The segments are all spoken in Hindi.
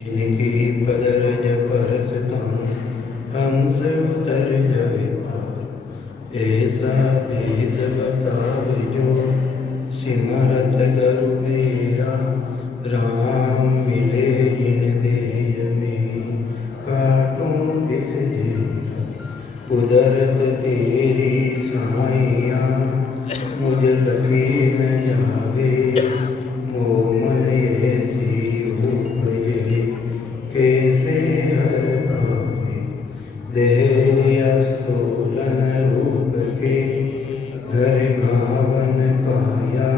इनकी बदरज परसतां हंस उतर जवे पार। ऐसा भेद बताव जो सिमरत गरु मेरा। राम मिले इन देय में काटूं किस जेरा। कुदरत तेरी साइया मुझ लगी न जावे। मोमन ऐसी उपजे कैसे हर पावे। दे स्तोलन रूप के घर गावन पाया।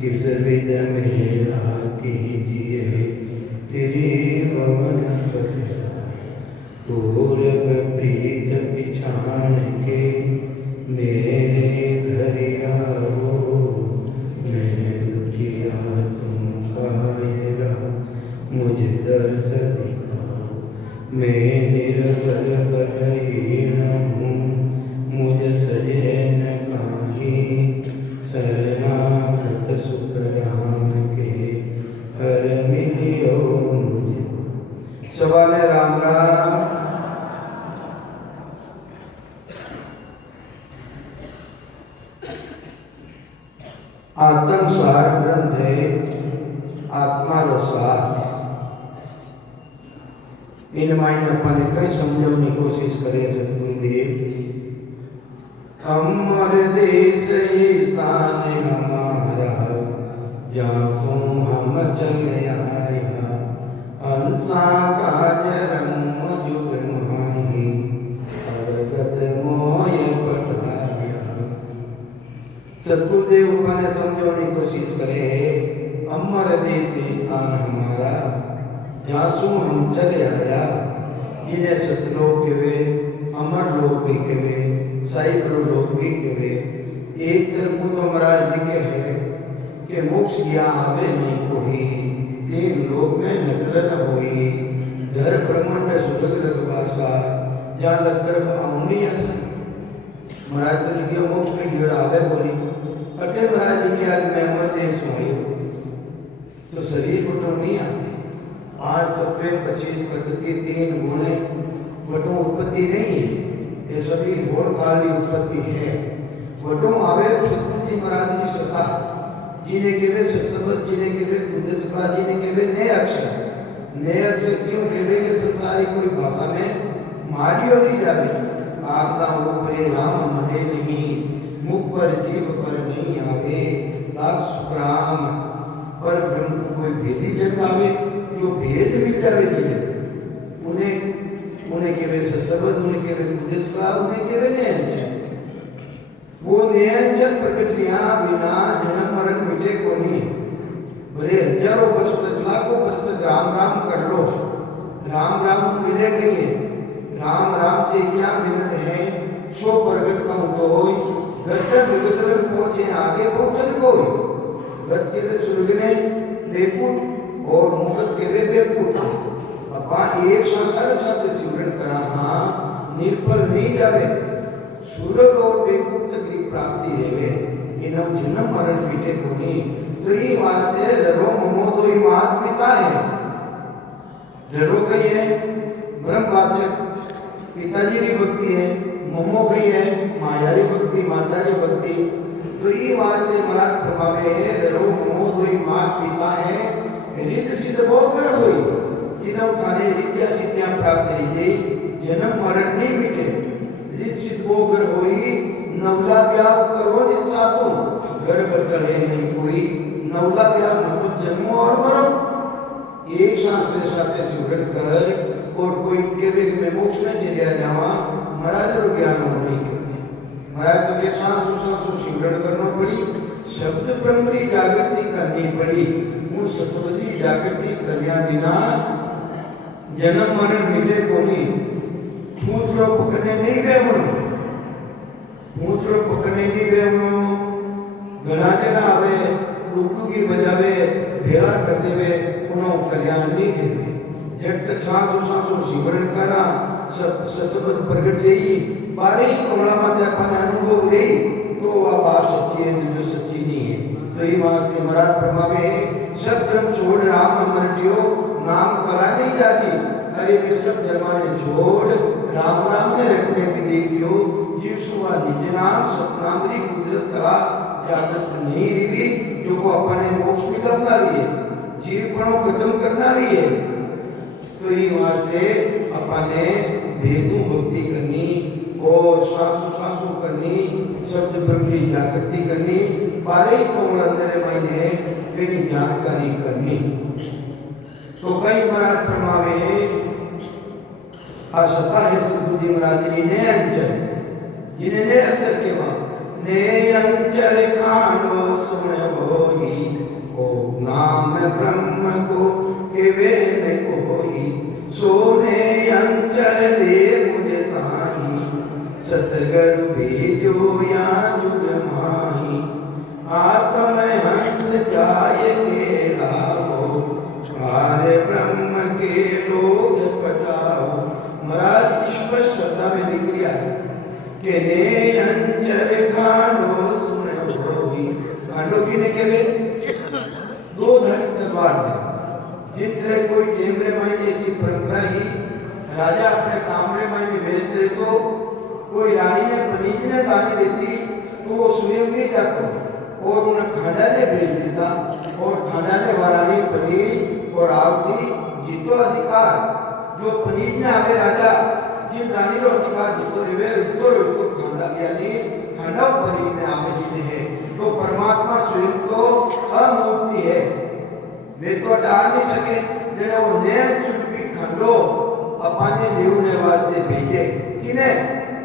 किस विध मेला कीजिए त्रिभुवन पतिया। पूरब प्रीत पिछाड़ के मेरे घर आओ। मैं दुखिया तुम कायरा मुझ दर्श दिखाओ। मैं निर्बल बलहीन हूँ मुझ सजे न काहीं। शरणागत सुख राम के हर मिलियो मुझे। सवाल है राम राम। आत्म सार ग्रंथ है आत्मा रो सार। इन मायने अपने कई समझने की कोशिश करे सतगुरुदेव। अमर देश ये स्थान हमारा जासू हम चले आया। हंसा काज रंग जुग माही अवगत मोय पठाया। सतगुरुदेव अपने समझने की कोशिश करे। अमर देश स्थान हमारा जासू हम चले आया। जिन्हें सतलोक केवे अमर लोक भी केवे साइबरो लोक भी केवे। एक तरफ तो महाराज लिखे है कि मोक्ष किया आवे नहीं कोई। तीन लोक में नकल न होई। धर ब्रह्मंड सुलग लगवासा जहाँ लगकर आउनी आसा। महाराज तो लिखे मोक्ष में गिर आवे बोली। अटे महाराज लिखे आज मैं अमर देश हूँ तो शरीर को तो नहीं आते। 8 तत्व 25 प्रकृति 3 गुण वटो उत्पत्ति नहीं है। ये सभी घोर काल की उत्पत्ति है। वटो आवे सतगुरु जी महाराज की सत्ता जिन्हें केवे सत्संगत जिन्हें केवे बुद्धता जिन्हें केवे नए अक्षर। नए अक्षर क्यों केवे के संसारी कोई भाषा में मारियो नहीं जावे। आपदा ऊपरे राम मटे नहीं मुख पर जीव पर नहीं आवे। दास राम पर ब्रह्म कोई भेदी जन आवे जो भेद मिल जावे जिन्हें उन्हें केवे ससबद उन्हें केवे बुद्धता उन्हें केवे नयनचन। वो नयनचन प्रकृतियां बिना जन्म मरण मिटे को नहीं। भले हजारों वर्ष तक लाखों वर्ष तक राम राम कर लो राम राम मिले गए। राम राम से क्या मिलत है सो प्रगट कम तो हो। गतर विगत तक पहुंचे आगे पहुंचत कोई। गत के सुलगने बेकुट और मुक्त के वे बेकुट। अपा एक संसार साथ सिमरन करा हाँ निर्बल नहीं जावे। सूरत और बेकुट तक की प्राप्ति रेवे। इनम जन्म मरण पीटे को नहीं। तो ये बात है ररो ममो तो ये मात पिता है। ररो कही है ब्रह्मवाचक पिताजी की भक्ति है। ममो कही है मायारी भक्ति मातारी भक्ति। तो ये बात है महाराज प्रभावे है ररो ममो तो ये मात पिता है। रिद्ध सिद्ध बहुत कर हुई जिन्हों थाने रिद्या सिद्धियां प्राप्त रीजे जन्म मरण नहीं मिटे। रिद्ध सिद्ध बहुत कर हुई नवला ब्याह करो जिन सातों घर बटले नहीं कोई। नवला ब्याह मतलब जन्म और मरण एक सांस से साथे सिमरन कर और कोई केवे में मोक्ष में चले जावा। महाराज रो ज्ञान हो नहीं करने महाराज तो के सांस सिमरन करना पड़ी। शब्द ब्रह्म की जागृति करनी पड़ी। उन सतोदी जागृति करिया बिना जन्म मरण मिटे को नहीं। पूछलो पकड़ने नहीं गए पूछलो पकड़ने नहीं गए। घना जना आवे रुकू की बजावे भेड़ा करते हुए उन्होंने कल्याण नहीं देते। जब तक सांसों सिमरन करा ससबद प्रगट रही बारी कमला माता अपने अनुभव रही तो वह बात सच्ची है जो सच्ची नहीं है। तो ये बात के महाराज प्रभावे सब धर्म छोड़ राम अमर नाम कलाने जानी अरे वे सब धर्माने छोड़ राम राम ने रखने भी देखियो जीव सुवा निजनाम सतनामरी कुदरत कला जागृत नहीं रही जो को अपने मोक्ष मिलना लिए जीव पणो खत्म करना लिए तो ये वास्ते अपने भेदू भक्ति करनी और श्वासो श्वासो करनी शब्द ब्रह्म की जागृति करनी बारे कोण अंदर मायने मेरी जानकारी करनी तो कई महाराज प्रमावे आ सता है सदगुरु जी महाराज जी ने अंचर जिन्हें ने अक्षर के बाद ने अंचर खानो सुन होई ओ नाम ब्रह्म को के वे ने कोई सोने अंचर दे मुझे ताही सतगुरु भेजो या जुग माही आत्म हंस जाय के लाओ पारे ब्रह्म के लोग पटाओ महाराज ईश्वर शब्द में लिख दिया कि ने अंचर खांडो सुन होगी खांडो किने के वे दो धारी तलवार में जितने कोई टेमरे मायने ऐसी परंपरा ही राजा अपने कामरे मायने भेजते तो कोई रानी ने पनीज ने रानी देती तो वो स्वयं भी जाता और उन्हें खांडा ने भेज देता और खांडा ने वारानी पनीज और आवती जीतो अधिकार जो पनीज ने आवे राजा जिन रानी रो अधिकार जीतो रिवे तो खांडा यानी खांडा पनीज ने आवे जीने है तो परमात्मा स्वयं तो अमूर्ति है वे तो डाल नहीं सके जेने वो ने चुपी खांडो अपने लेवने वास्ते भेजे किने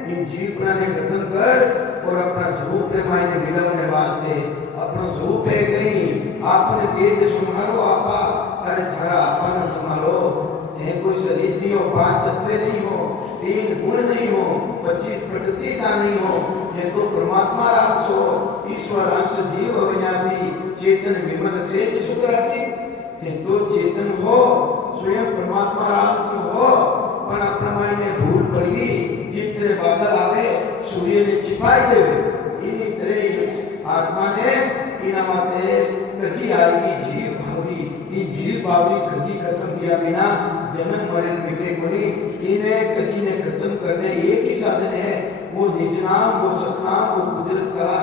इन जीव प्राणी खत्म कर और अपना स्वरूप रे मायने मिलने वास्ते अपना स्वरूप है कहीं आपने तेज संभालो आपा अरे थारा आपने संभालो ते कोई शरीर नहीं हो पांच तत्व नहीं हो तीन गुण नहीं हो 25 प्रकृति का नहीं हो ये तो परमात्मा अंश हो ईश्वर अंश जीव अविनाशी चेतन विमल से सुखराशि ते तो चेतन हो स्वयं परमात्मा अंश हो पर अपना मायने भूल पड़ी जितने बादल आवे सूर्य ने छिपाई देवे इन्हीं तरह आत्मा ने इना माते कभी आएगी जीव भावरी ये जीव भावरी कभी खत्म किया बिना जन्म मरण मिटे कोनी इन्हें कभी ने खत्म करने एक ही साधन है वो निज नाम वो सतनाम वो कुदरत कला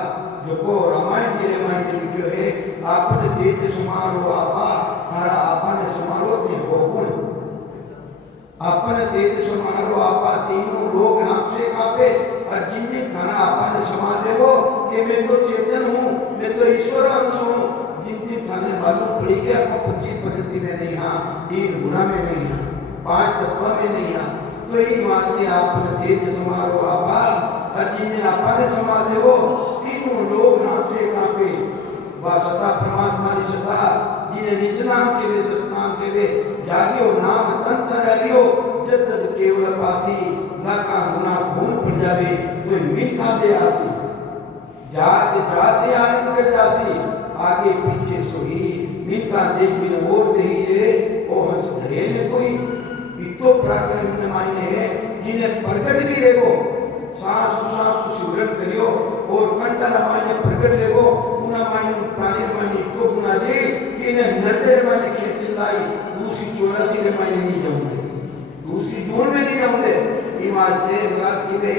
जो को रामायण के रामायण में लिखियो है आपने तेज समारो आपा थारा आपा ने समारो थे वो गुण आपने तेज समारो आपा तीनों लोग आपसे कापे और जिन जिन थाना आपा ने समा देवो कि मैं तो चेतन हूँ मैं तो ईश्वर अंश हूँ जिन जिन थाने मालूम पड़ी कि आपका 25 प्रकृति में नहीं हाँ 3 गुना में नहीं हाँ 5 तत्व में नहीं हाँ तो ये बात कि आपने तेज समारो आपा और जिन जिन आपा ने समा देवो तीनों लोग आपसे कापे वह सता परमात्मा की सता जिन्हें निज नाम के वे सतनाम के वे जागियो नाम तंत्र हरियो जब तक केवल पासी ना का गुना खून पड़ जावे तो मीठा दे आसी जाते जाते आनंद कर जासी आगे पीछे सोई मीठा देख बिन और दे रे ओ हंस धरे ने कोई इतो पराक्रम न मायने है जिन्हें प्रगट भी रेगो सांस सांस को सिमरन करियो और कंटा मायने प्रगट रेगो गुना मायने प्राणी मायने इतो गुना दे कि ने नजर मायने खेच लाई दूसरी 84 रे मायने नहीं जाऊंगे दूसरी जोड़ में नहीं जाऊंगे इमारते मुराद की वे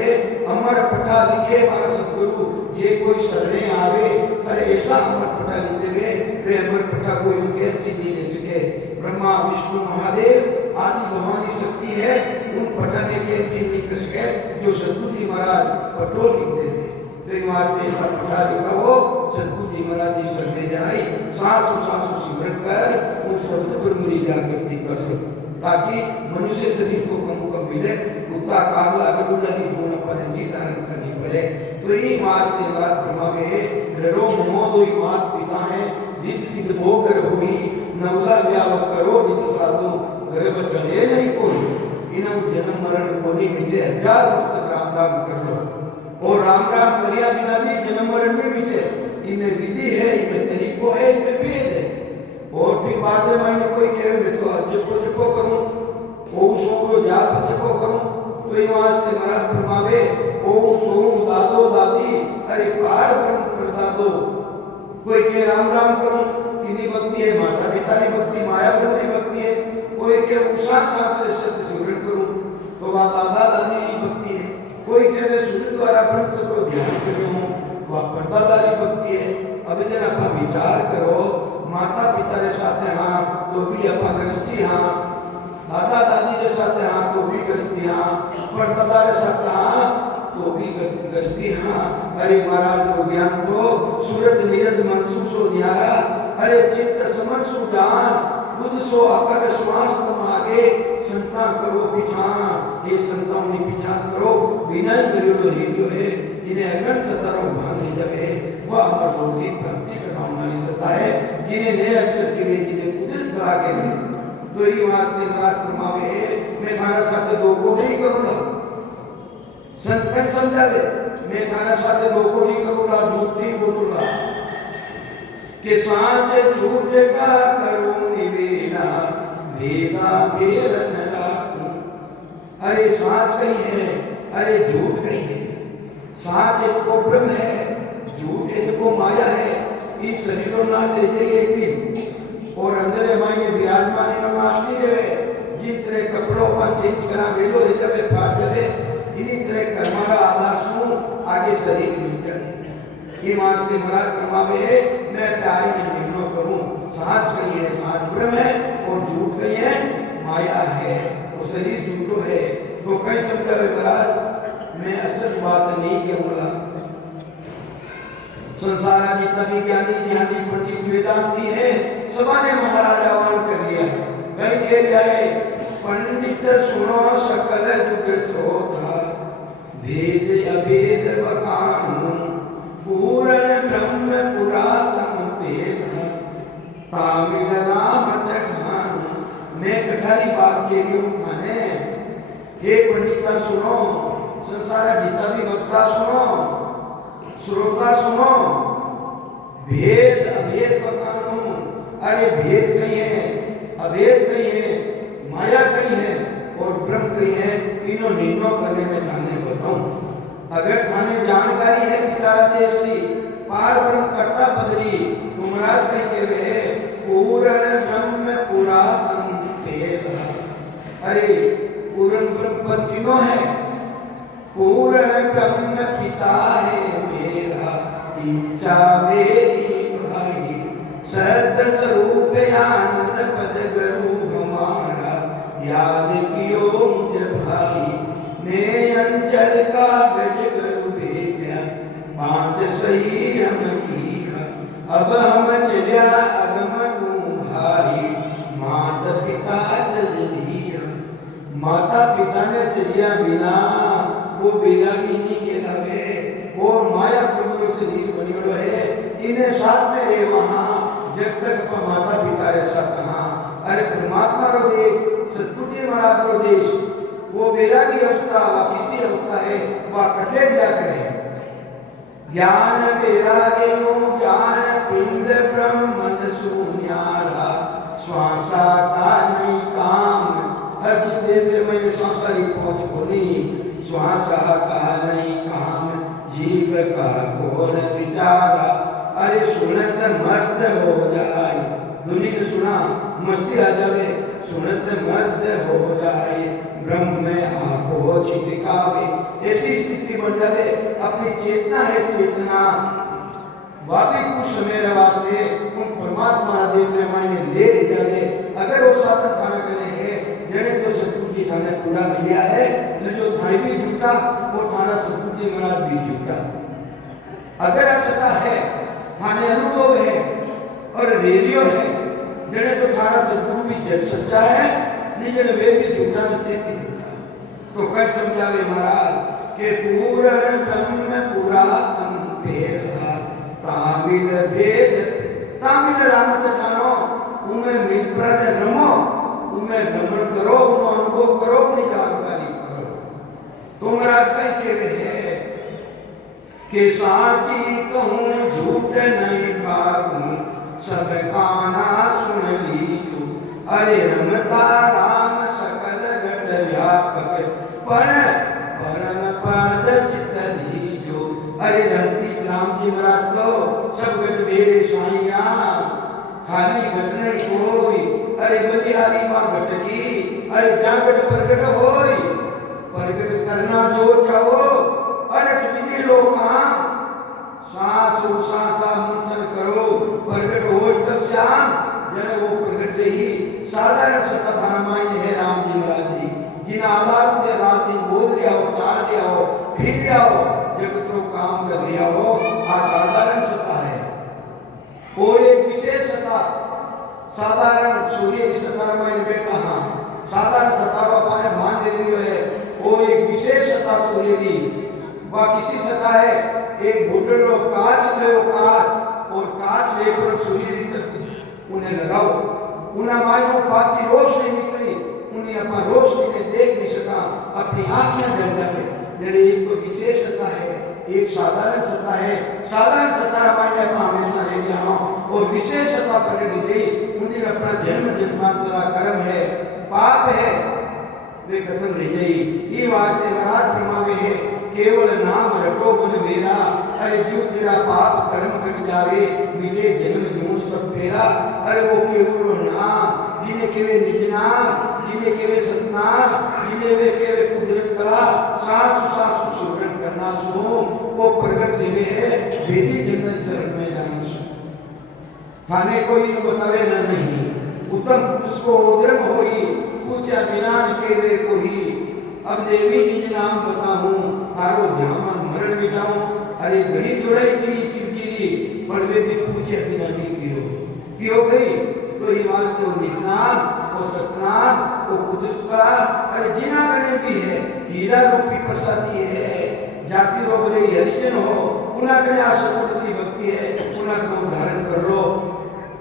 अमर पटा लिखे हमारा सतगुरु जे कोई शरणे आवे अरे ऐसा अमर पटा लिखे वे अमर पटा कोई उनके से नहीं ले सके ब्रह्मा विष्णु महादेव आदि भगवानी शक्ति है उन पटा ने के से नहीं कर सके जो सतगुरु जी महाराज पटो लिखते थे तो इमारते ऐसा पटा लिखा वो सतगुरु जी महाराज जी शरणे जाई सांसों सिमरन कर उन शब्द पर मेरी जागृति कर दो ताकि मनुष्य शरीर को कम मिले उसका कामला कबूलानी होना पर निर्धारण करनी पड़े तो ये बात के बाद प्रमावे रो मोदो मात पिता है जित सिद्ध होकर हुई नवला व्याव करो जित साधु गर्भ चले नहीं कोई इन्हों जन्म मरण को नहीं मिटे 1000 पुस्तक राम राम कर लो और राम राम करिया बिना भी जन्म मरण नहीं मिटे इनमें विधि है इनमें तरीको है इनमें भेद है और फिर बाद में मैंने कोई कहे मैं तो जपो करूं ओम सोम जाप जपो करूं तो ये वास्ते महाराज फरमावे ओम सोम दादो दादी अरे पार प्रदादो कोई के राम राम करूं किन्हीं भक्ति है माता पिता की भक्ति माया की भक्ति है कोई के उषा शास्त्र सत्य सिमरन करूं तो वह दादा दादी की भक्ति है। कोई के मैं सूर्य द्वारा पंथ को ध्यान कर रहा हूँ वह परदादारी भक्ति है। अब जन आप विचार करो माता पिता के साथ हाँ तो भी आप गृहस्थी हाँ, दादा दादी के साथ हाँ तो भी गृहस्थी हाँ, परदादा के साथ हाँ तो भी गृहस्थी हाँ। अरे महाराज को ज्ञान तो सूरत नीरज महसूस हो न्यारा, अरे चित्त समझ सुजान बुद्ध सो अकर श्वास तम आगे संता करो पिछान। ये संताओं ने पिछान करो विनय करियो रेडियो है जिन्हें अगन सतारो भान ले जावे वह अमर लोक की प्राप्ति करवाने वाली सत्ता है। जिन्हें नए अक्षर के लिए जिन्हें उदित करा के दो ही वास्ते महाराज फरमावे मैं थारा साथ दो को नहीं करूंगा। संत कह समझावे मैं थारा साथ दो को नहीं करूंगा, झूठ नहीं बोलूंगा कि सांच झूठ का करूं निवेला भेदा भेद न राखूं। अरे सांच कहीं है, अरे झूठ कहीं है। सांच एक को ब्रह्म है, झूठ एक को माया है। इस शरीरों ना से एक दिन और अंदर मायने विराजमान नमाज नहीं रहे जिन तरह कपड़ों पर चेंज करा वेलो ले जावे फाट जावे इन्हीं तरह कर्मारा आधार सु आगे शरीर मिल जाए। ये मानते महाराज फरमावे मैं टाई में निर्णय करूं सांच कही है सांच ब्रह्म है और झूठ कही है माया है और शरीर झूठो है। तो कहीं समझावे महाराज मैं असल बात नहीं कहूंगा। संसार जितना भी ज्ञानी ज्ञानी पंडित वेदांती है सबने महाराजावान कर लिया है। कहीं कह जाए पंडित सुनो सकल युग श्रोता भेद अभेद बकानु पूर्ण ब्रह्म पुरातन वेद तामिल राम जखानु। मैं कठारी बात के लिए थाने हे पंडिता सुनो, संसार जितना भी वक्ता सुनो, श्रोता सुनो, भेद अभेद बकानु। अरे भेद कहीं है, अभेद कहीं है, माया कहीं है और ब्रह्म कहीं है। इन्हों निर्णय करने में थाने बताऊं अगर थाने जानकारी है पितारा देशी पार ब्रह्म करता बदली तो महाराज कहीं के वे पूर्ण ब्रह्म पुरातन वेद। अरे पूर्ण ब्रह्म पद किनो है, पूर्ण ब्रह्म पिता है मेरा इच्छा मेरी भाई सत्य स्वरूप आनंद पद गुरु हमारा याद कियो मुझे भाई। मैं अंचल का गज गुरु भेजा पांच सही हम की अब हम चलिया अगम भाई माता पिता चल दिया। माता पिता ने चलिया बिना वो बैरागी नहीं के लगे और माया प्रभु शरीर बनियो है इन्हें साथ में रहे वहां जब तक माता पिता रे साथ कहा। अरे परमात्मा रो देश सतगुरु महाराज रो देश वो बैरागी अवस्था व किसी अवस्था है वह कठे लिया करे। ज्ञान बैरागी हो ज्ञान पिंड ब्रह्म शून्यारा श्वासा का नहीं काम। हर देश में मैंने सांसारी पहुंच बोली श्वासा का नहीं काम जीव का बोल विचारा। अरे सुनत मस्त हो जाए दुनिया ने सुना मस्ती आ जाए सुनत मस्त हो जाए ब्रह्म में आपो चितकावे। ऐसी स्थिति बन जाए अपनी चेतना है चेतना वापी कुछ समय रवाते उन परमात्मा देश में मायने ले जावे। अगर वो साधन थाना करे है जड़े तो सतगुरु जी थाने पूरा मिलिया है तो जो थाई भी झूठा वो थाना सतगुरु जी महाराज भी झूठा। अगर ऐसा है थाने अनुभव है और रेडियो है जड़े तो थाना सतगुरु भी जग सच्चा है निजन वे भी झूठा देते थे। तो कह समझावे महाराज के पूर्ण ब्रह्म पुरातन वेद तामिल भेद तामिल रामत जानो उमें मिल पर रमो उमें रमण करो उन्हें अनुभव करो उन्हें जानकारी करो। तो महाराज कहीं के है कि साची कहूँ झूठ नहीं पाऊं सब काना सुन लीजू। अरे रमता राम सकल घट व्यापक पर परम पद चित लीजो। अरे रमती राम जी महाराज तो सब घट मेरे साइया खाली घट नहीं कोई। अरे बलिहारी मां घट की अरे जागट प्रगट होई प्रगट करना जो चाहो अरे विधि लोका सांस सांसा मंथन करो प्रगट हो तब श्याम जने वो प्रगट रही साधारण सता मायने है राम जी महाराज जी जिन आधार पे रात दिन बोल रिया हो चाल रिया हो फिर रिया हो जगत रो काम कर रिया हो आ साधारण सता है और एक विशेष सता साधारण सूर्य की सता मायने बेटा हाँ साधारण सता रो पाने भान दे रही है और एक विशेष सता सूर्य की वह किसी सता है एक बोतल रो कांच ले कांच और कांच ले पर सूर्य तक उन्हें लगाओ उन्हें मायनो बात की रोशनी निकली उन्हें अपना रोशनी ने देख नहीं सका अपनी आंखें जल जाए मेरे एक तो विशेष सत्ता है एक साधारण सत्ता है साधारण सत्ता मायने अपना हमेशा ले जाओ और विशेष सत्ता प्रकट गई उन्हें अपना जन्म जन्मांतरा कर्म है पाप है वे खत्म रह गई ये वास्ते महाराज फरमावे है केवल नाम रटो मन मेरा अरे जो तेरा पाप कर्म कट जावे मिटे जन्म जून सब फेरा अरे वो केवल नाम जिन्हें केवे निज नाम जिन्हें केवे सतनाम जिन्हें वे केवे कुदरत कला सांस सांस सुरन करना सुनो वो प्रगट देवे है बेटी जन्नत शरण में जाना सुनो थाने कोई बतावे न नहीं उत्तम पुरुष को उद्रम होई पूछा बिना केवे कोई अब देवी निज नाम बताऊं थारो ध्यान मरण मिटाऊं अरे घड़ी जोड़ाई की शिव जी पर वे भी पूछे बिना नहीं क्यों गई तो ये वास्ते वो निज नाम वो सतनाम वो कुदरत का अरे जिना करने भी है हीरा रूपी प्रसादी है जाति रो बोले हरिजन हो उन्हें कने आसुपति भक्ति है उन्हें नाम धारण कर लो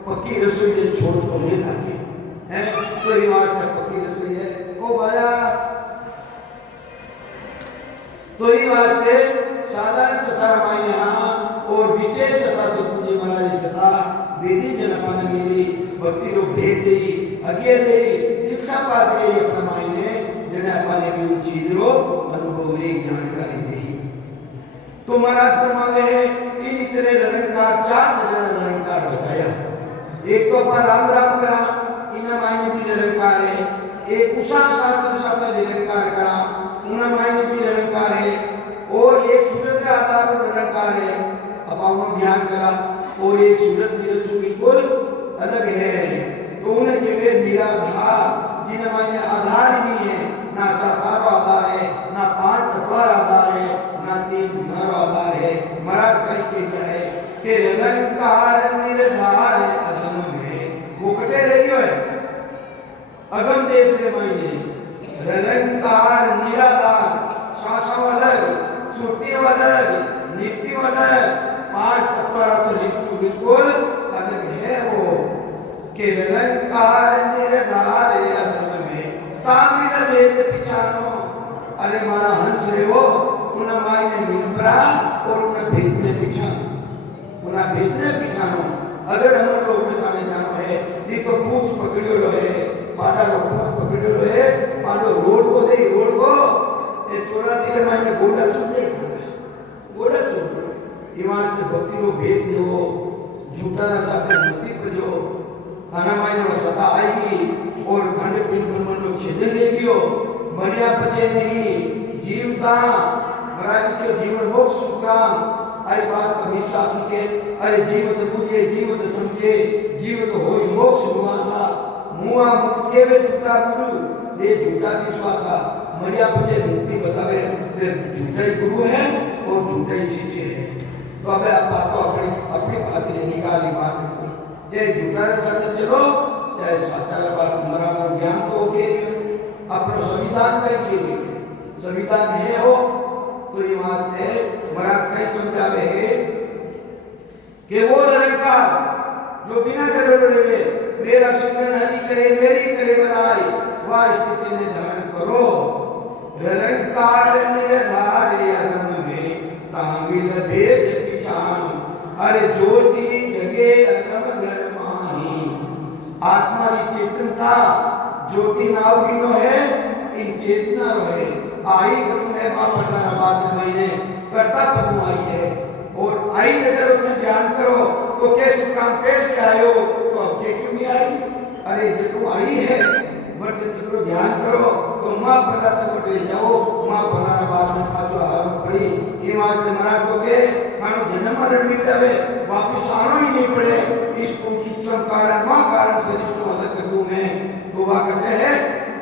पक्की रसोई ने छोड़ तो ले लाके हैं तो ये वास्ते पक्की रसोई है ओ भाया तो ये वास्ते साधारण सता रामायण यहाँ और विशेष सता से पूजे महाराज सता वेदी जनपान मिली भक्ति रो भेद देई अगे देई दीक्षा पात रे अपना मायने जने अपने की चीज रो अनुभव रे जानकारी देई तो महाराज फरमावे है इन इतने निरंकार चार तरह निरंकार बताया एक तो पर राम राम करा इना मायने की निरंकार है एक उषा शास्त्र शब्द निरंकार करा उना मायने की निरंकार है और एक सूरज आधार निरंकार है अब हम ध्यान करा और एक सूरज निरंकार बिल्कुल अलग है तो उन्हें जगह निराधार जिन्हें मायने आधार ही नहीं है ना साकार आधार है ना पांच तत्वर आधार है ना तीन गुणा आधार है महाराज कहीं के लिए है कि निरंकार निराधार अगम में वो कटे रही है अगम देश के मायने निरंकार निराधार शासन अलग सुरती अलग नित्य अलग पांच तत्वर से बिल्कुल अलग है वो कि निरंकार निराधार अगम में तामिल वेद पिछानो अरे मारा हंस है वो उन्हें मायने मिलपरा और उन्हें भेदने पिछानो उन्हें भेदने पिछानो अगर हम लोग में जाने जानो है ये तो पूछ पकड़ियो लो है बाटा लो पूछ पकड़ियो लो है पालो रोड को दे रोड को ये 84 के मायने घोड़ा चुन नहीं था घोड़ा चुन ईमान के भक्ति को भेद दो झूठा ना साथे मति बजो आना मायने सता आएगी और खंड पिंड ब्रह्मंड लोग छेदन लेगियो मरिया बचे नहीं जीवता महाराज जो जीवन मोक्ष सुखाम आई बात कभी साथी के अरे जीवत बुझे जीवत समझे जीवत होई मोक्ष निवासा मुआ मुक्त के वे झूठा गुरु ये झूठा विश्वासा मरिया बचे मुक्ति बतावे वे झूठा ही गुरु है और झूठा ही शिष्य है तो अब आप बात को अपनी अपनी बात ले निकाली बात है चाहे झूठा के साथ चलो चाहे सच्चा बात मरा ज्ञान तो हो अपना संविधान का ही संविधान है हो तो ये बात है महाराज कई समझावे है कि वो निरंकार जो बिना करे रहे मेरा सुमरन हरि करे मेरी करे बनाई वह स्थिति ने धारण करो निरंकार निराधार अगम में तामिल भेद पिछान अरे ज्योति जगे अगम घर माही आत्मा की चेतन था ज्योति नाव की नो है इन चेतना रहे आई गुरु है बाबा का बात महीने करता पदम आई है और आई अगर उसने ध्यान करो तो कैसे काम कर के आयो तो अब के क्यों नहीं आई अरे जो आई है बट तुरो ध्यान करो तो मां पता तक रे जाओ मां भला बात में पाछो आवे पड़ी ये बात महाराज को के मानो जन्म मरण मिल जावे वापस आना ही नहीं पड़े इस सूक्ष्म कारण मां कारण से जो अलग कर दूं मैं तो वा कहते हैं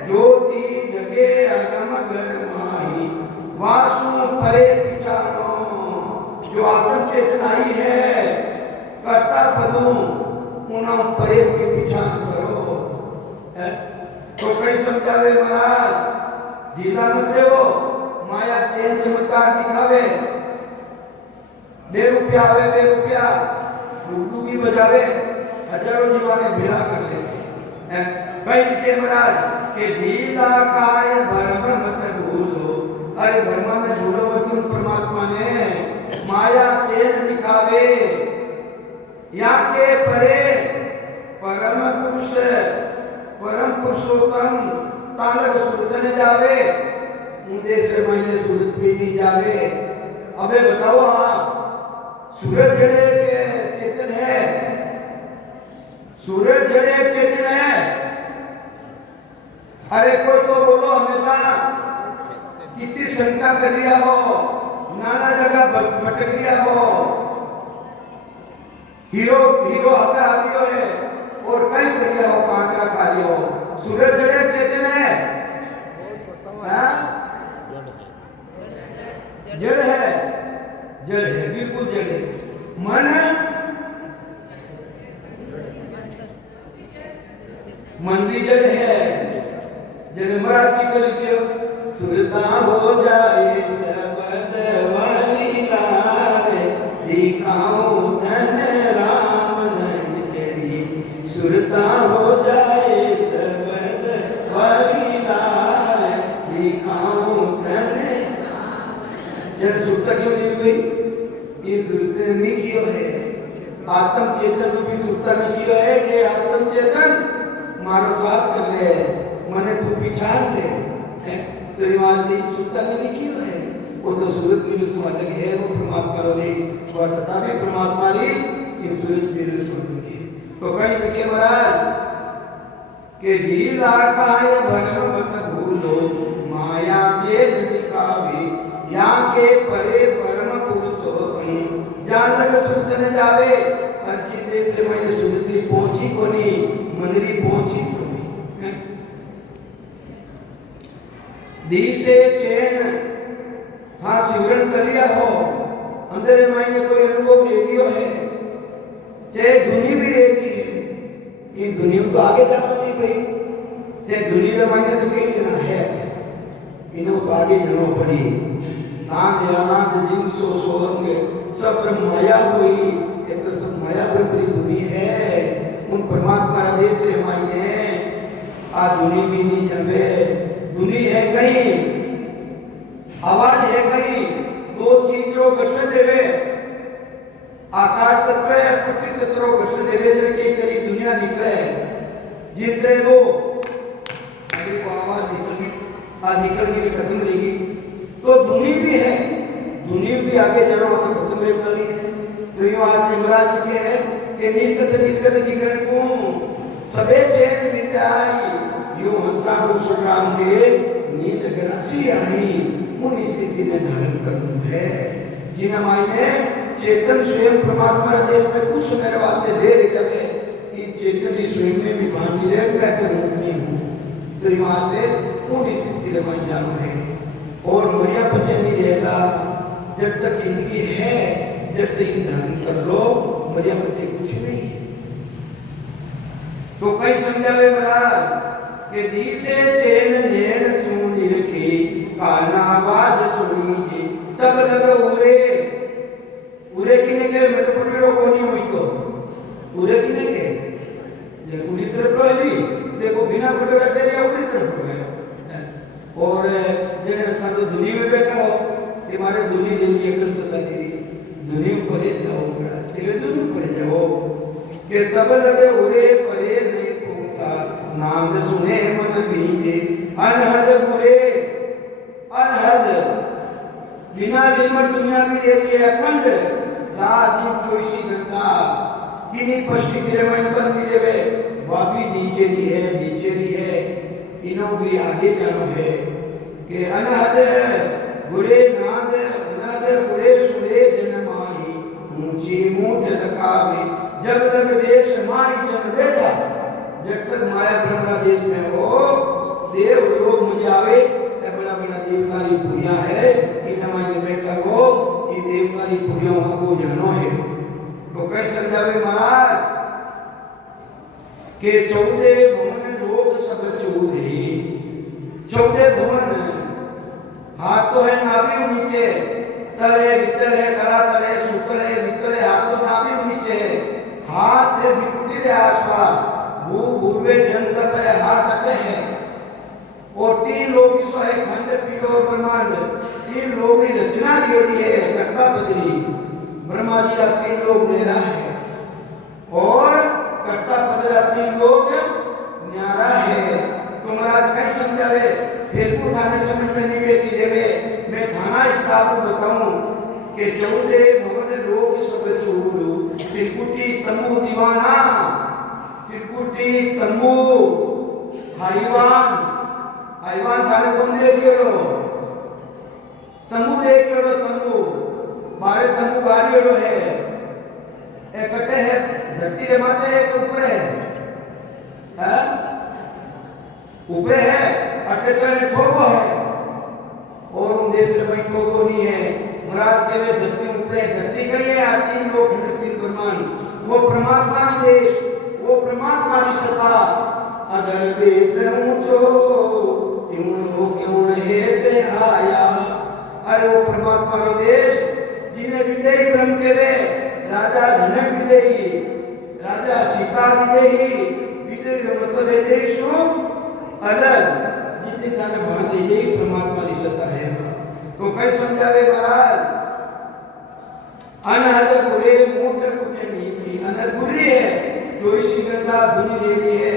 ज्योति जगे अगम घर माही वासु परे पिछानो जो आत्म चेतनाई है करता पदू उन्हें परे हुई पिछान करो है? तो कई समझावे महाराज ढीला मत रहो माया चेन चमत्कार दिखावे बेरुपया आवे बेरुपया डुगडुगी बजावे हजारों जीवा के भेड़ा कर लेते हैं कई लिखे महाराज के ढीला काय भरम मत भूलो अरे भरमा में झूलो मत उन परमात्मा ने माया चेन दिखावे या के परे परम पुरुष परम पुरुषोत्तम तालक सूरज जावे मुझे से महीने सूरज भी नहीं जावे अबे बताओ आप सूरज जड़े के चेतन है सूरज जड़े चेतन है अरे कोई तो बोलो हमेशा कितनी शंका कर लिया हो नाना जगह भटक लिया हो हीरो हीरो आता हाथियो है और कई करिया हो कांकरा कार्य हो सूरज जड़े चेतन है जड़ है जड़ है बिल्कुल जड़ है मन मन भी जड़ है जड़ महाराज की कल के सुरता हो जाए शब्द वाली लारे दिखाऊं धन राम नंद तेरी सुरता हो जाए शब्द वाली लारे दिखाऊं धन जड़ सुरता क्यों नहीं हुई ये सुरता नहीं किया है आत्म चेतन रूपी सुरता नहीं किया है कि आत्म चेतन मारो साथ कर ले मने तू पिछाड़ ले तो ये वाली सुरता नहीं किया है वो तो सूरज की जो अलग है वो परमात्मा वाली वो सत्ता भी परमात्मा ली ये सूरज की जो अलग है तो कहीं लिखे महाराज के ढीला काय भरम मत भूलो माया चेत दिखावे या के परे परम पुरुषोत्तम जान लग सूरज न जावे हर चीज से मैंने सूरज पहुंची कोनी मंदिरी पहुंची कोनी दिसे चैन था सिमरन कर लिया हो अंदर मायने कोई अनुभव ले लियो है चाहे दुनिया भी ले ली है ये दुनिया तो आगे जाना नहीं भाई चाहे दुनिया मायने तो कहीं जाना है इन्हों तो आगे जाना पड़ी नाद अनाद जीव सो सोहंग सब ब्रह्म माया हुई ये तो सब माया ब्रह्म दुनिया है उन परमात्मा आदेश से मायने आ दुनिया भी नहीं जावे दुनिया है कहीं आवाज है कहीं दो चीजों घर्षण देवे आकाश तत्व है पृथ्वी तत्व घर्षण देवे जैसे तेरी दुनिया निकले जितने दो अरे को आवाज निकल गई खत्म रहेगी तो दुनिया भी है दुनिया भी आगे जाना तो खत्म रहने वाली है तो ये बात महाराज जी के है कि नीलकत की करे को सबे चैन मिल जाए यो हंसा सुराम के नींद ग्रासी आई उन स्थिति ने धारण करना है जिन मायने चेतन स्वयं परमात्मा देश में कुछ समय वास्ते दे रहे जब कि चेतन ही स्वयं में भी भानी रहे बैठे नहीं हूँ तो ये बात है उन स्थिति में मान जाना है और मरिया बच्चे नहीं रहता जब तक जिंदगी है जब तक धारण कर लो मरिया बच्चे कुछ नहीं है तो कई समझावे महाराज के दिसे चैन नैन सुनी रखी काना आवाज सुनी जी तब लग उरे किने के मैं तो पुटिरो कोनी हुई तो उरे किने के ये उड़ी तरफ रोली देखो बिना पुटिरो तेरी उड़ी तरफ है और ये था तो दुनिया में बैठा हो ये हमारे दुनिया के लिए एकदम सदा नहीं दुनिया परे जाओ तेरे दुनिया परे जाओ के तब लगे उरे परे नहीं पहुंचा नाम सुने मन बीजे अनहद बुरे अनहद बिना लिमिट दुनिया की एरिया अखंड रात दिन 24 घंटा किन्हीं पश्चिम तेरे मन बंदी देवे वापी नीचे री है इनो भी आगे जानो है कि अनहद गुरे नाद अनहद गुरे सुरे जनमाई ऊंची मूठ लकावे जब तक देश माई जन बैठा जब तक माया ब्रह्मा देश में हो देव लोग मुझे आवे तब बड़ा बड़ा देवकारी पुरिया है कि नमाई बैठा हो ये देवकारी पुरिया वहां को जानो है तो कई समझावे महाराज के 14 भवन लोग सब चूरे 14 भवन हाथ तो है नाभि नीचे तले भीतर है गला तले ऊपर है भीतर है हाथ तो नाभि नीचे है हाथ से बिकुटी के आसपास भू भूर्वे जनतक है हाथ अटे है और 3 लोग की सो है खंड पीठ और ब्रह्मांड 3 लोग की रचना की होती है कर्ता बदली ब्रह्मा जी का 3 लोग ले रहा है और कर्ता पदरा 3 लोग न्यारा है तो महाराज कई समझावे फिर को थाने समझ में नहीं बैठी देवे मैं थाना स्टाफ को बताऊं कि 14 भवन लोग सब चूरू त्रिकुटी तंबू दीवाना त्रिकुटी तंबू हाईवान थाने कौन देख लो तंबू देख लो तंबू बारे तंबू गाड़ी लो है इकट्ठे है धरती रे माते है कि ऊपर है ऊपर है अटकने थोको है और उन देश में थोको नहीं है महाराज के वे धरती ऊपर है धरती गई है 3 लोग खंड ब्रह्मांड वो परमात्मा की देश वो परमात्मा की सत्ता अदर देश ऊंचो तिमुन हो क्यों हेटे आया अरे वो परमात्मा का देश जिन्हें विजयी ब्रह्म के वे राजा जनक विजयी राजा सीता विजयी विजय मतलब है देशो अलग जिसे जाने भांति यही परमात्मा की सत्ता है तो कई समझावे महाराज अनहद गुरे मूठ कुछ नीची अनहद गुरे है जो इसी घंटा धुनी ले रही है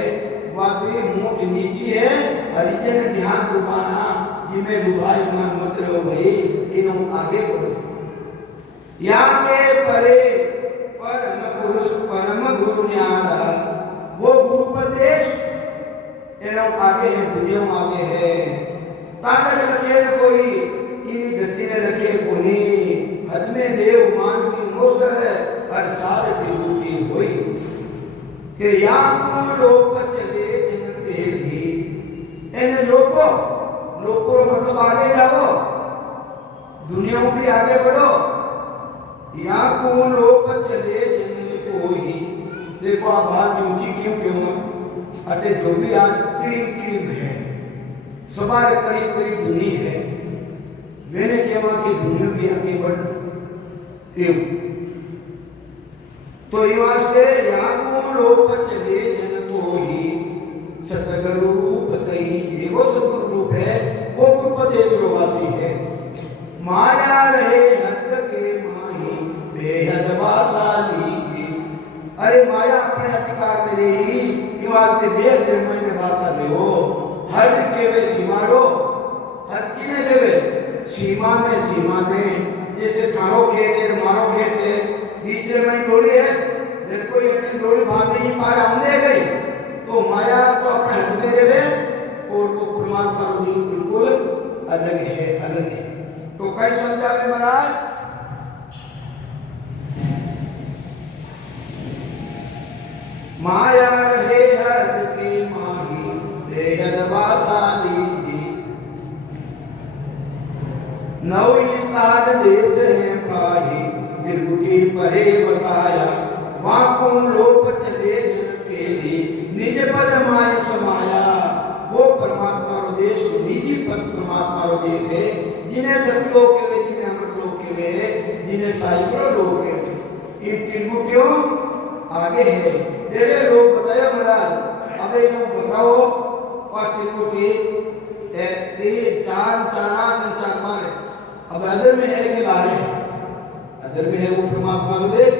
वह भी मूठ नीची है हरिजन ध्यान डुबाना जिमे डुबाई मान मत रहो भाई इन्हों आगे बढ़ो यहाँ के परे परम गुरु न्यारा वो गुरुपदेश एवं आगे है दुनिया में आगे है ताकत रखे न कोई इन्हीं गति ने रखे कोनी हद में देव मान की मोसर हर साध त्रिभुटी हुई कि यहाँ को लोग चले जन तेरी इन लोगों मतलब आगे जाओ दुनिया में भी आगे बढ़ो यहाँ को लोग चले जन कोई देखो आप बात ऊंची क्यों अटे जो भी आज करीब है सवार करीब दुनी है मैंने कहा कि दुनिया भी आगे बढ़ क्यों तो ये वास्ते यहाँ को लोग चले जन को ही सतगुरु रूप कही वो सतगुरु रूप है वो गुरुपदेश वासी है माया रहे हद के माही बेहद वासाली अरे माया अपने अधिकार में रही वास्ते बेहद निर्मय में वास्ता देवो हद के वे सीमारो हद किने देवे सीमा में जैसे थारो खेत है मारो खेत है बीच में डोली है जब कोई अपनी डोली भाग नहीं पा रहा हमने गई तो माया तो अपने हद में देवे और वो परमात्मा का जीव बिल्कुल अलग है तो कई समझावे महाराज माया रहे हद के माही बेहद वासाली नौ स्थान देश है पाही त्रिकुटी परे बताया वाको लोक चले जन पेली निज पद माय समाया वो परमात्मा रो देश निजी परमात्मा रो देश है जिन्हें सतलोक के वे जिन्हें अमरलोक के वे जिन्हें साइक्रो लोक के वे ये त्रिकुटियों आगे है तेरे लोग बताया महाराज अब इन्हों बताओ और त्रिकुटी चार मारे अब अदर में है कि लारे अदर में है वो परमात्मा को देख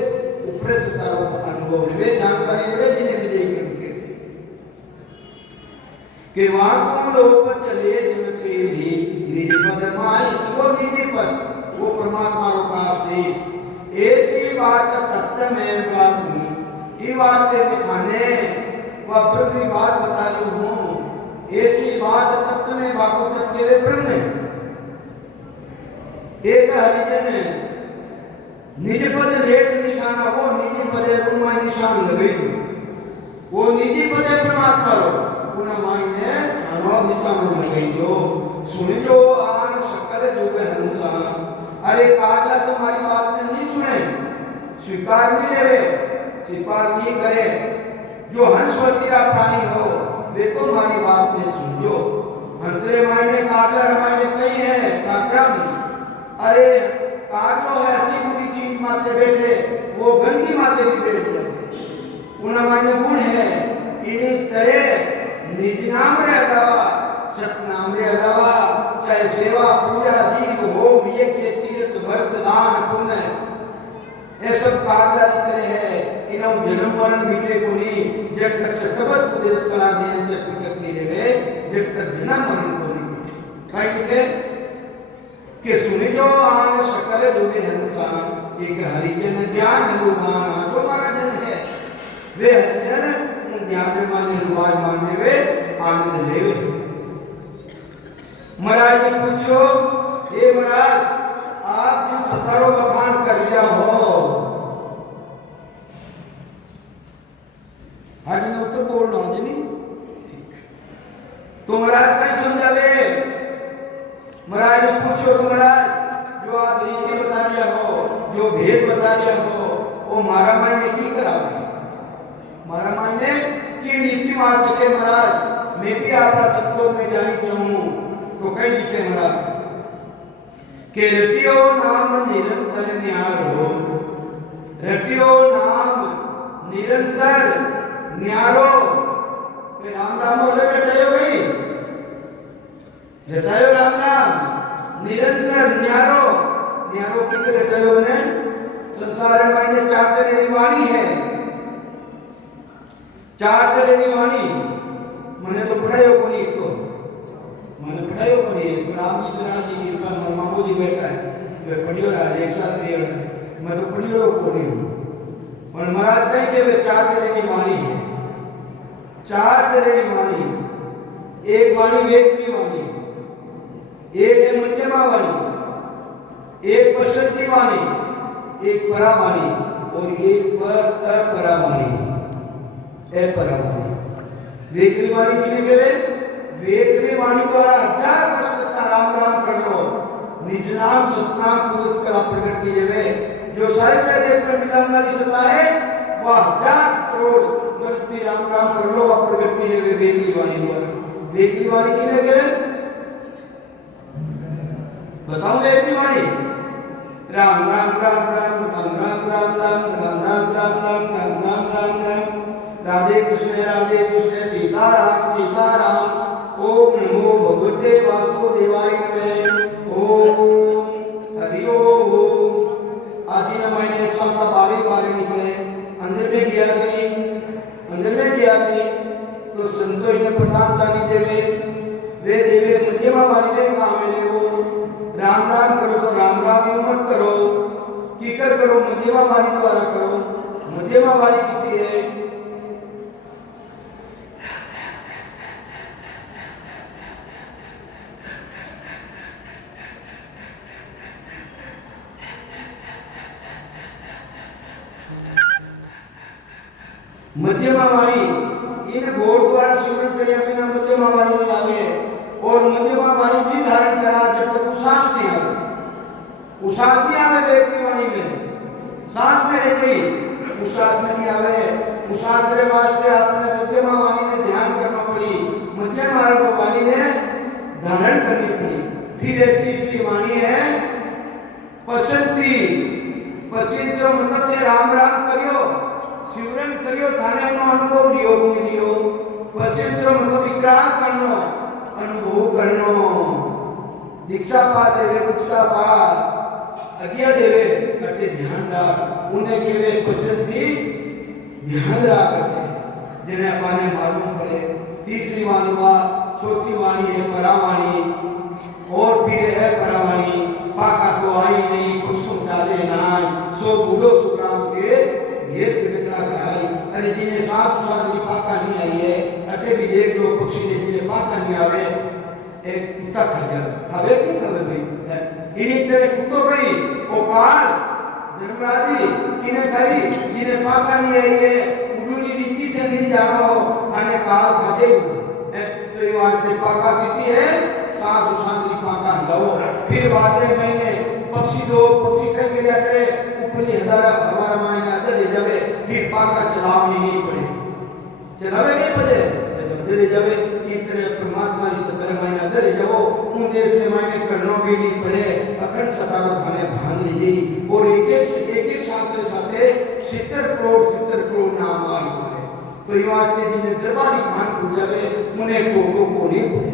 ऊपर से तारो अनुभव ले जानकारी ले जिन्हें विजय करके कि वहां को लोग चले जन के ही निज पद माई सबो निजी पद वो परमात्मा को पास देश ऐसी बात तत्व में बात ये बात में थाने वह प्रभु बात बता रही हूँ ऐसी के वे ब्रह्म है। एक हरिजन निज पद लेट निशाना वो निज पदे उमा निशान लगे वो निजी पदे परमात्मा रो उना मायने थानो निशान लगे जो सुन जो आन सकल जुग हंसा। अरे कागला तुम्हारी बात में नहीं सुने, स्वीकार नहीं लेवे, स्वीकार नहीं करे। जो हंसवतीरा प्राणी हो वे तो हमारी बात में सुन जो। हंसरे मायने कागला मायने कहीं है काकरा में। अरे कागलो है अच्छी बुरी चीज माते बैठे वो गंदी माते भी बैठ जाते उना मायने गुण है इन्हीं तरह निज नाम रे अदावा सतनाम रे अदावा चाहे सेवा पूजा दीप होम यज्ञ तीर्थ व्रत दान पुण्य ये सब कागला की तरह है। इन्हों जन्म मरण मिटे को नहीं जब तक सतबत कुदरत कला दे तक पिटक नहीं रहे जब तक जन्म मरण को नहीं मिटे। कहीं लिखे कि सुने जो आन सकल जुगे हंसा एक हरिजन ज्ञान लुभाना जो हमारा जन है वे हरिजन उन ज्ञान माने हनुमान माने वे आनंद लेवे। महाराज ने पूछो हे महाराज आप जिन सतारों बखान कर लिया हो हाडी ने उत्तर बोलना है नहीं तो महाराज क्या समझावे। महाराज ने पूछो तो महाराज जो आप रीति बता दिया हो जो भेद बता दिया हो वो मारा मायने की करावे मारा मायने की रीति मार सके। महाराज मैं भी आपका सत्लोक में जानी चाहूं तो कई लिखे महाराज के रटियो नाम निरंतर न्यारो रटियो नाम निरंतर न्यारो के राम राम बोले रटायो भाई रटायो राम राम निरंतर न्यारो न्यारो कितने रटायो बने संसार में मायने चार तरह की वाणी है चार तरह की वाणी मैंने तो पढ़ायो को नहीं तो मैंने पढ़ायो को नहीं राम जी महाराज जी की कृपा मामू जी बैठा है वे पढ़ियो रहा एक साथ पढ़ियो रहा मैं तो पढ़ियो को नहीं हूँ और महाराज कहीं के वे चार तरह की वाणी है चार तरह की वाणी। एक वाणी वेद की वाणी एक है मध्यमा वाणी एक पश्चिमी वाणी एक परावाणी और एक अपरावाणी अपरावाणी। वेदली वाणी किने कहे वेदली वाणी द्वारा हजार वर्ष तक राम राम कर लो निज नाम सतनाम पूर्वक कला प्रगति देवे। जो साहित्य देश पर मिलाने वाली सत्ता है वह हजार करोड़ वर्ष भी राम राम कर लो और प्रगति देवे वेदली वाणी द्वारा। वेदली वाणी किने कहे बताओ वेदली वाणी राम राम राम राम राम राम राम राम राम राम राम राम राम राम राम राम राधे कृष्ण सीता राम ओम नमो भगवते वासुदेवाय नमः ओम हरि ओम। आदि न महीने श्वासा बारे बारे निकले अंदर में गया गई तो संतो इन्हें प्रणाम तानी देवे वे देवे मध्यमा वाली ने काम में वो राम राम करो तो राम राम ही मत करो कीकर करो मध्यमा वाली द्वारा करो। मध्यमा वाली किसी है मध्यमा वाणी इन घोर द्वारा सिमरन करे बिना मध्यमा वाणी नहीं आवे और मध्यमा वाणी भी धारण करा जब तक उसास नहीं आवे उसास नहीं आवे व्यक्ति वाणी में सांस में रह गई उसास में नहीं आवे उसास रे वास्ते आपने मध्यमा वाणी में ध्यान करना पड़ी मध्यमा वाणी ने धारण करनी पड़ी। फिर एक तीसरी वाणी है पसंती पसंती मतलब ते राम राम करियो सिमरन करियो थाने नो अनुभव लियो नहीं लियो पसंत्र मतलब विग्रह करनो अनुभव करनो दीक्षा पाते वे दीक्षा पात अज्ञा देवे कटे ध्यान डाल उन्हें के वे पसंती ध्यान रहा करते जिन्हें अपने मालूम पड़े। तीसरी वाणी वा चौथी वाणी है परावाणी और फिर है परावाणी पाका को आई नहीं पुष्पों चाले नाय सो बूढ़ो सुग्राम के ये विचकरा गाय। अरे जिन्हें साथ साथ पाका नहीं आई है अटे भी देख लो पक्षी ने जिन्हें पाका नहीं आवे एक कुत्ता खा गया खावे क्यों खावे भाई इन्हीं तेरे कुत्तों गई वो काल धर्मराजी किने खाई जिने पाका नहीं है ये उडूनी रीति से नहीं जानो खाने काल खाते तो ये वास्ते पाका किसी है सास उसांद्री पाका जाओ फिर बातें मैंने पक्षी दो पक्षी कह के जाते ऊपरी हमारा मायने अंदर जावे फिर पाका चलावनी नहीं पड़े चलावे नहीं पड़े अंदर जावे इन तरह परमात्मा की तरह मायने अंदर जाओ उन देश के मायने करनो भी नहीं पड़े अखंड सतारो थाने भान लीजिए और एक शास्त्र साथे 70 करोड़ नाम आई थाने तो ये वास्ते जिन्हें दरबारी भान को जावे उन्हें टोटो को नहीं पड़े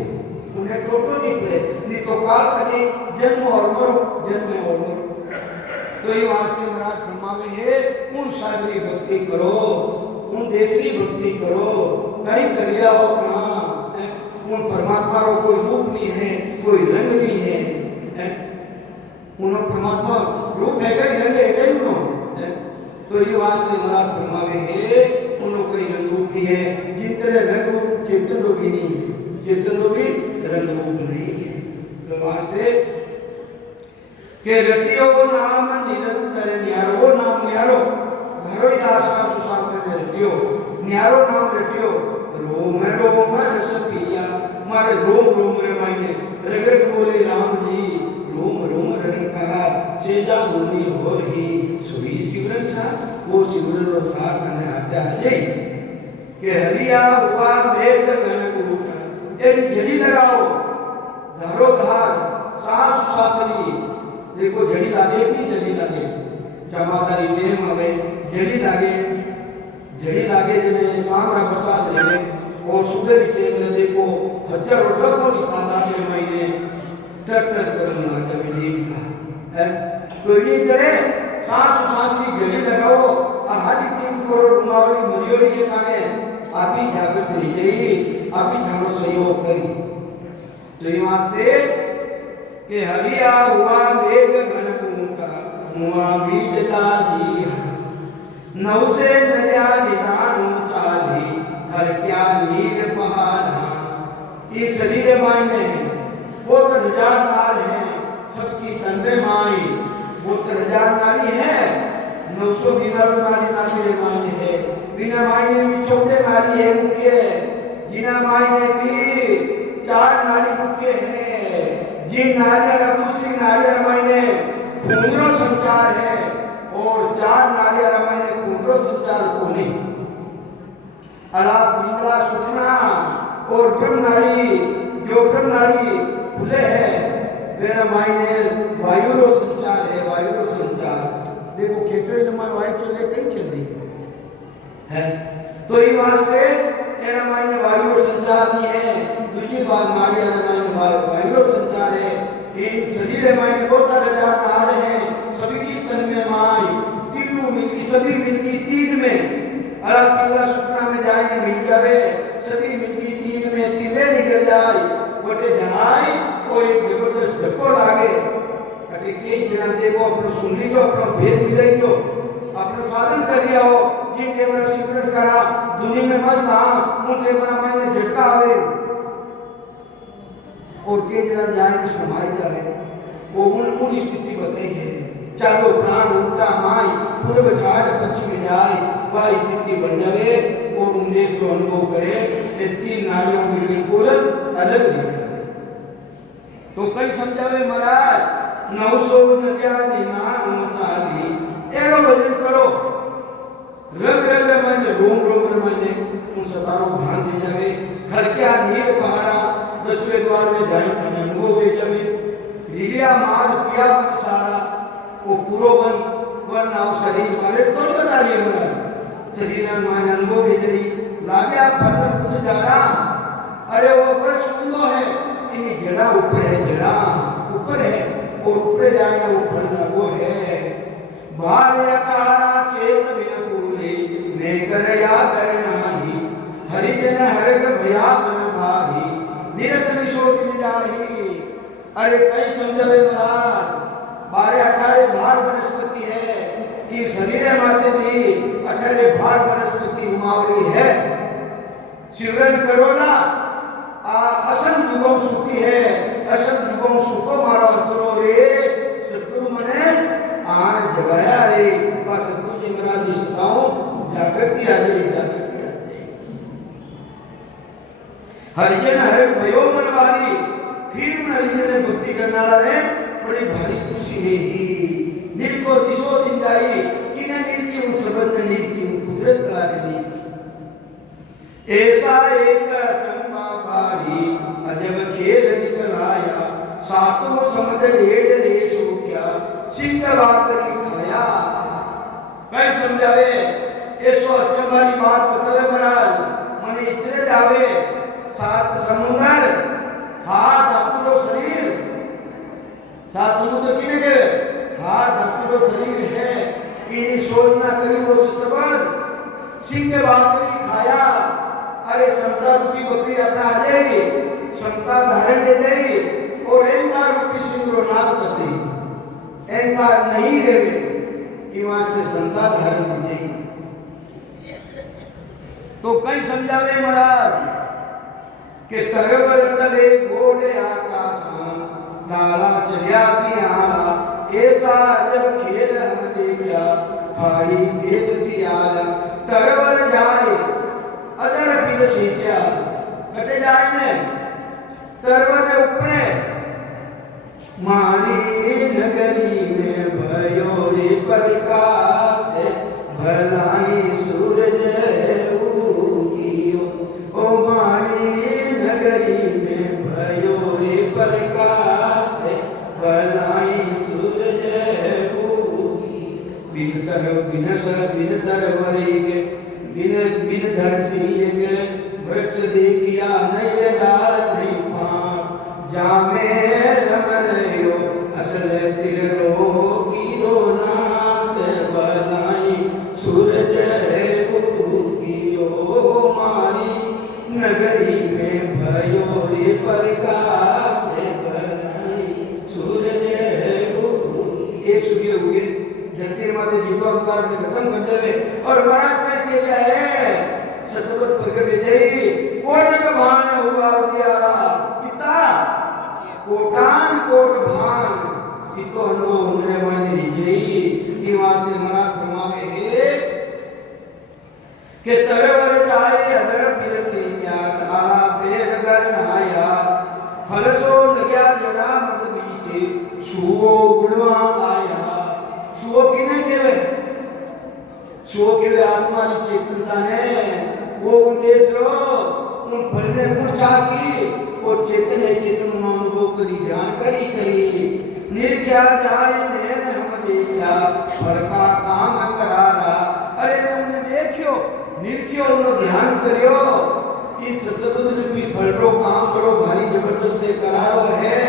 उन्हें टोटो नहीं पड़े नहीं तो काल खाली जन्म और मरो तो ये वास्ते महाराज फरमावे है उन सागरी भक्ति करो उन देशी भक्ति करो कहीं करिया हो कहाँ उन परमात्मा को कोई रूप नहीं है कोई रंग नहीं है उन परमात्मा रूप है कहीं रंग है कहीं उन्होंने तो ये वास्ते महाराज फरमावे है उन्होंने कोई रंग रूप नहीं है जिन तरह रंग रूप चेतन रूप भी नहीं है चेतन रूप भी रंग रूप नहीं है तो वास्ते के रटियो नाम निरंतर न्यारो नाम न्यारो घरो दास का सुसात में रटियो न्यारो नाम रटियो रोम रस पिया मारे रोम रे मायने रगड़ बोले राम जी रोम रगड़ कहा सेजा बोली हो ही सुई शिवरन सा वो शिवरन लो साथ ने आता है के हरिया हुआ मेघ गण गुरुका एडी जड़ी लगाओ धारो धार सास सासरी देखो जड़ी लागे नहीं जड़ी लागे चमासारी टेम हवे जड़ी लागे जने शाम रा बरसात ले और सुबह की टेम ने देखो हजारों लोगों की तादाद में महीने टटर करना जमीन का है तो ये तरह सास की जड़ी लगाओ और हाली 3 करोड़ मावली मरियोड़ी के काने आप ही जागृत रहिए आप ही जानो सहयोग करिए तो ये वास्ते के हरिया हुआ मेघ गण का मुआ बीजता दिया नौ से नया निदान चाली कर क्या नीर पहाड़ा ये शरीर मायने वो तो 1000 नाल है सबकी तंबे माई वो तो 1000 नाली है 900 दिनार नाली ना मेरे मायने है बिना मायने भी छोटे नाली है मुके जिना मायने भी 4 नाली मुके है जिन नारियल दूसरी नारियल मायने खूंजरो संचार है और 4 नारियल मायने खूंजरो संचार को नहीं अला पिंगला सुखना और ब्रह्मनारी जो ब्रह्मनारी खुले है वे मायने वायुरो संचार है वायुरो संचार देखो खेतों नंबर वायु चले कहीं चल रही है तो ये वास्ते एना मायने वायुरो संचार की है दूसरी बात नारियल मायने वायुरो संचार है इन शरीर मायने को तरह नाल है सभी की तन में माई तीनों मिलकी सभी मिलकी तीन में अला पिंगला सुखना में जाए मिल जावे सभी मिलकी तीन में तीने निकल जाए गोटे जाए और एक जबरदस्त धक्को लागे अटे के जना देखो अपनो सुन लीजो अपनो भेद मिल लीजो अपनो साधन कर लिया हो जिन टेबरा सिगरेट करा दुनिया में मत था उन टेबरा मायने झटका आवे और के जना जाने समाई जावे वो उन स्थिति बताई है चारो प्राण उनका माई पूर्व छाड़ पश्चिम में जाए वह स्थिति बढ़ जावे और उन देश को अनुभव करे ये 3 नारियों में बिल्कुल अलग है तो कई समझावे महाराज 900 नदिया निमान चाली एरो भजन करो रग मन रोम मन उन सतारों भान दे जावे घर क्या नीर पहाड़ा 10वें द्वार में जाए थाने अनुभव दे जावे लीलिया मार्ग पिया सारा वो पूरो वन नाव शरीर मारे तो बता रही है महाराज शरीर मान अनुभव दे जाई लागे आप फटन कुछ जाना अरे वो बड़ा सुंदर है इन्हीं जड़ा ऊपर है जड़ा ऊपर है और ऊपर जाएगा वो फल वो है भार्य कारा चेत बिन भूले मैं कर या कर नाही हरिजन हरक भया मन भाही निरत निशोधित जाही अरे कई समझावे महाराज 12-18 भार वनस्पति है कि शरीर माते भी 18 भार वनस्पति हुमावली है सिमरन करो ना असंग युगों सुखी है हरिजन हर भयो मन भारी फिर उन हरिजन ने भक्ति करने वाला रे बड़ी भारी खुशी है ही नील को दिशो दिन जाई किने नील की उन सबंध नील की उन कुदरत कला के नील ऐसा एक चंबा भारी अजब खेल दिखलाया सातों समझ डेढ़ रेस हो गया सिंह बाकरी खाया कई समझावे ऐसो अचंबारी बात बतावे महाराज मने इतने जावे सात समुद्र हाथ अपूरो शरीर सात समुद्र किने के हाथ अपूरो शरीर है इन्हीं सोच ना करी वो सबद सिंह बाकरी खाया अरे समता रूपी बकरी अपना आ जाएगी समता धारण ले जाएगी और अहंकार रूपी सिंह रो नाश कर देगी अहंकार नहीं रहे कि वहां से समता धारण ले जाएगी तो कई समझावे महाराज कि तरवर तले घोड़े आकाशान काला चलिया पियाला ऐसा जब खेल हम देखा फाड़ी देश सियाला तरवर जाए अदर पीर शीशा कटे जाए ने तरवर ने ऊपरे मारी नगरी में भयो रे प्रकाश भलाई सूरज उगियो ओ मारी नगरी में भयो रे प्रकाश भलाई सूरज उगी बिन तरवरी बिन धरती के वृक्ष देखिया नए डाल नहीं पान जामे रम रहो असल त्रिलोकी रो नाथ भलाई सूरज उगियो मारी नगरी में भयो रे प्रकाश भलाई सूरज एक सूर्य हुए ज्योतिर्माते जीवो अवतार ने खत्म कर देवे और महाराज कहते जाए सतवत प्रकट ले जाई कोटि का भान हुआ दिया कितना कोटान कोट भान ये तो अनुभव मेरे माने लीजिए ये बात ने महाराज फरमावे है कि तरवर जाए अदर पिरसी क्या ढाला पेड़ कर नहाया फलसो लग्या जरा मत बीजे सुओ गुणवा आया सुओ किने केवे सुओ केवे आत्मा की चेतनता ने वो उद्देश्य रो उन फलने पूछा की वो चेतन चेतन अनुभव करी ध्यान करी निर्ज्ञा जाए नैन हम देखा फल का काम करारा अरे तुमने देखियो निर्ज्ञो उन्होंने ध्यान करियो इस सतबुद्ध रूपी फल रो काम करो भारी जबरदस्त करारो है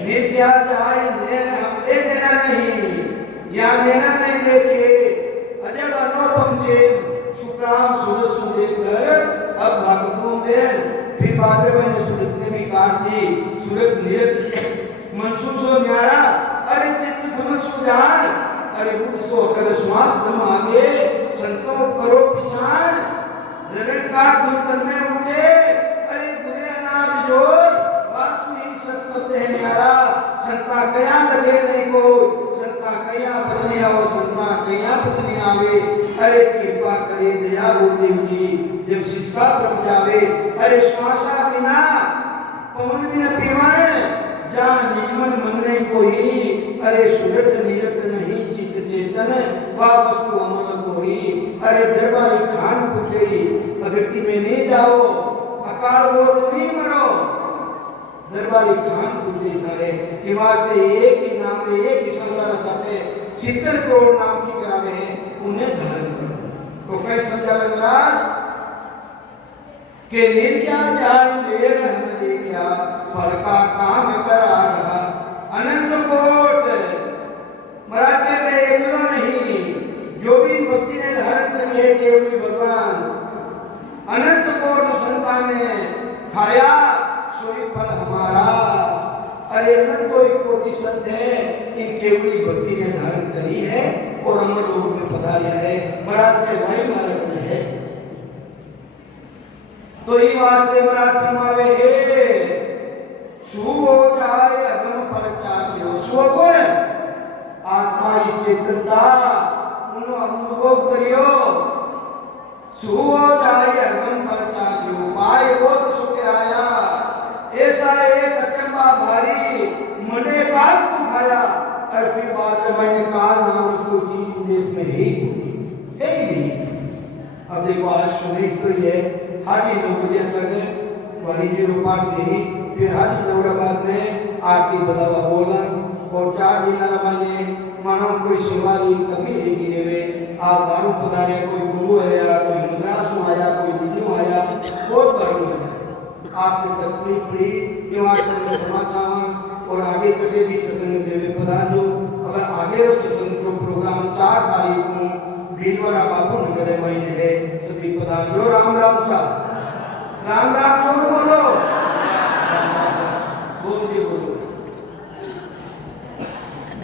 निर्ज्ञा जाए नैन हम दे देना नहीं या देना नहीं देखे अजब अनुपम जे शुक्राम सूरज सुन देखकर अब भक्तों में फिर भाद्रव ने सूरज ने भी काट दी सूरज निरत मनसूस हो न्यारा अरे चित्त समझ सो जान अरे उसको कर श्वास दम आगे संतो करो किसान निरंकार धुंतन में उठे अरे बुरे अनाज जो वासु ही सत्सत है न्यारा संता कया लगे नहीं को संता कया बदने आओ संता कया बदने आवे अरे कृपा करे दया गुरुदेव जी जब शिष्का प्रभ जावे अरे श्वासा बिना पवन बिना पीवाने जहाँ निर्मल मन नहीं कोई अरे सुरत निरत नहीं चित चेतन वह वस्तु अमर कोई अरे दरबारी खान पूछे प्रगति में नहीं जाओ अकाल बोध नहीं मरो दरबारी खान पूछे सारे कि वाके एक ही नाम रे एक ही संसार साथे 70 करोड़ नाम की करावे हैं उन्हें धारण करो तो कैसे समझावे महाराज के निर्ज्ञा जाए लेड़ हम देखा फल का काम करा रहा अनंत कोट महाराज के एकलो नहीं जो भी भक्ति ने धारण करी है केवल भगवान अनंत कोट संतान ने खाया सोई फल हमारा अरे अनंत कोटि सत्य है इन केवली भक्ति ने धारण करी है और अमर लोक में पधारा है महाराज के भाई मार्ग में है तो ये वास्ते महाराज फरमावे है सुहो जाए अगम फल चाहियो सुहो कौन आत्मा की चेतनता उन्होंने अनुभव करियो सुहो जाए अगम फल चाहियो पाए वो तो सुखे एक अचंबा भारी मने बात उठाया और फिर बाद में मैंने काल नाम की कोई चीज देश में है ही नहीं। अब देखो आज सुबह तो ये 9:30 बजे तक वाली जी रूपाट रही, फिर हाडी दौराबाद में आरती बदावा बोला और 4 दिन मैंने मानो कोई शिवाली कभी नहीं गिरे हुए आप बारू पधारे, कोई गुरु आया, कोई मद्रासु आया, कोई दिल्ली आया, बहुत बारू आया। आपको तकलीफ पड़ी कि वहाँ पर समाचार और आगे कटे भी सत्संग देवे प्रधान जो अगर आगे रो सत्संग को प्रोग्राम 4 तारीख को भीलवाड़ा बापू नगर महीने है सभी प्रधान जो राम राम सा राम राम जोर बोलो बोल जी बोलो।